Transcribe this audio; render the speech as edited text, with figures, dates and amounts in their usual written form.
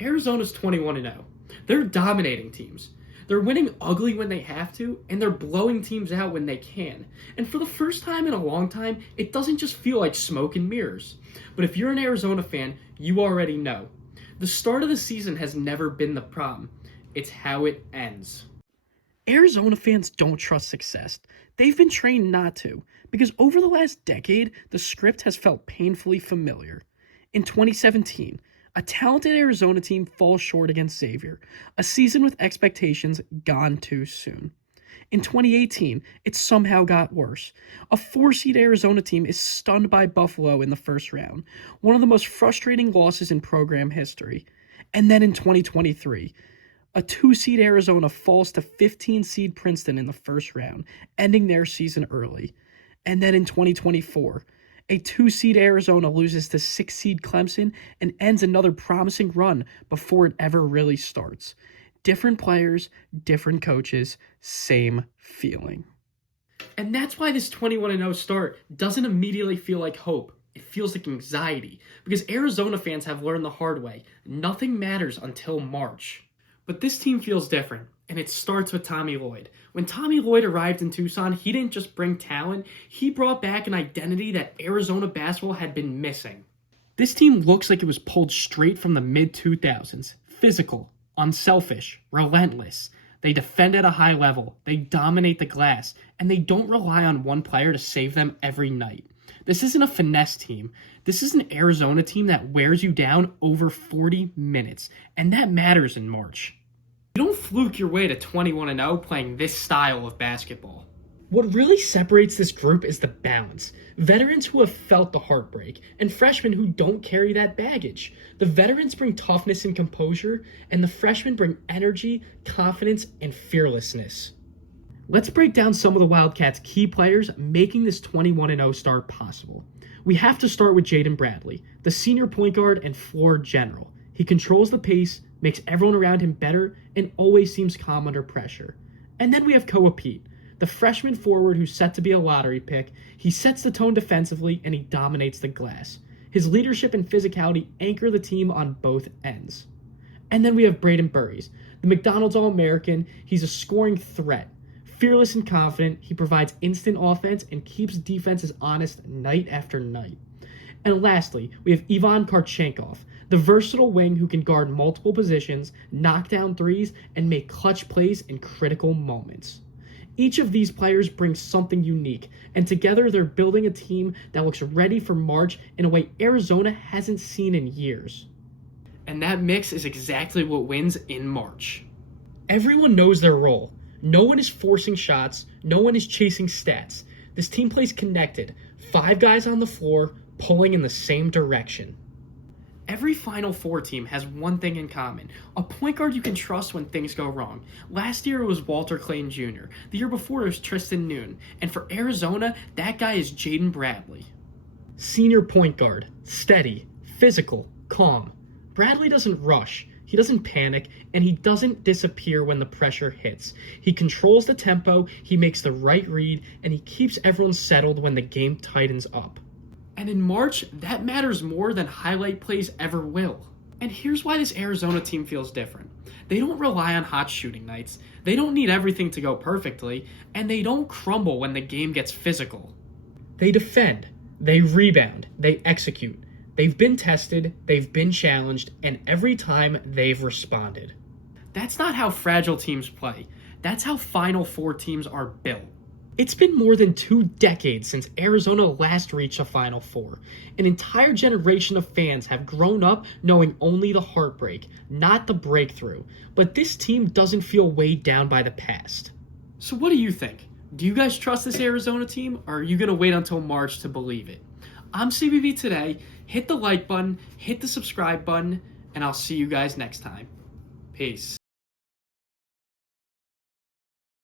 Arizona's 21-0. They're dominating teams. They're winning ugly when they have to, and they're blowing teams out when they can. And for the first time in a long time, it doesn't just feel like smoke and mirrors. But if you're an Arizona fan, you already know. The start of the season has never been the problem. It's how it ends. Arizona fans don't trust success. They've been trained not to, because over the last decade, the script has felt painfully familiar. In 2017, a talented Arizona team falls short against Xavier, a season with expectations gone too soon. In 2018, it somehow got worse. A 4-seed Arizona team is stunned by Buffalo in the first round, one of the most frustrating losses in program history. And then in 2023, a 2-seed Arizona falls to 15-seed Princeton in the first round, ending their season early. And then in 2024, a 2-seed Arizona loses to 6-seed Clemson and ends another promising run before it ever really starts. Different players, different coaches, same feeling. And that's why this 21-0 start doesn't immediately feel like hope. It feels like anxiety, because Arizona fans have learned the hard way. Nothing matters until March. But this team feels different, and it starts with Tommy Lloyd. When Tommy Lloyd arrived in Tucson, he didn't just bring talent, he brought back an identity that Arizona basketball had been missing. This team looks like it was pulled straight from the mid-2000s. Physical, unselfish, relentless. They defend at a high level, they dominate the glass, and they don't rely on one player to save them every night. This isn't a finesse team. This is an Arizona team that wears you down over 40 minutes, and that matters in March. You don't fluke your way to 21-0 playing this style of basketball. What really separates this group is the balance. Veterans who have felt the heartbreak, and freshmen who don't carry that baggage. The veterans bring toughness and composure, and the freshmen bring energy, confidence, and fearlessness. Let's break down some of the Wildcats' key players making this 21-0 start possible. We have to start with Jaden Bradley, the senior point guard and floor general. He controls the pace, makes everyone around him better, and always seems calm under pressure. And then we have Koa Pete, the freshman forward who's set to be a lottery pick. He sets the tone defensively, and he dominates the glass. His leadership and physicality anchor the team on both ends. And then we have Braden Burries, the McDonald's All-American. He's a scoring threat. Fearless and confident, he provides instant offense and keeps defenses honest night after night. And lastly, we have Ivan Karchenkov, the versatile wing who can guard multiple positions, knock down threes, and make clutch plays in critical moments. Each of these players brings something unique, and together they're building a team that looks ready for March in a way Arizona hasn't seen in years. And that mix is exactly what wins in March. Everyone knows their role. No one is forcing shots. No one is chasing stats. This team plays connected. 5 guys on the floor, pulling in the same direction. Every Final Four team has one thing in common: a point guard you can trust when things go wrong. Last year it was Walter Clayton Jr. The year before it was Tristan Noon. And for Arizona, that guy is Jaden Bradley. Senior point guard, steady, physical, calm. Bradley doesn't rush. He doesn't panic, and he doesn't disappear when the pressure hits. He controls the tempo, he makes the right read, and he keeps everyone settled when the game tightens up. And in March, that matters more than highlight plays ever will. And here's why this Arizona team feels different. They don't rely on hot shooting nights, they don't need everything to go perfectly, and they don't crumble when the game gets physical. They defend, they rebound, they execute. They've been tested, they've been challenged, and every time they've responded. That's not how fragile teams play. That's how Final Four teams are built. It's been more than 2 decades since Arizona last reached a Final Four. An entire generation of fans have grown up knowing only the heartbreak, not the breakthrough. But this team doesn't feel weighed down by the past. So what do you think? Do you guys trust this Arizona team, or are you going to wait until March to believe it? I'm CBBToday. Hit the like button, hit the subscribe button, and I'll see you guys next time. Peace.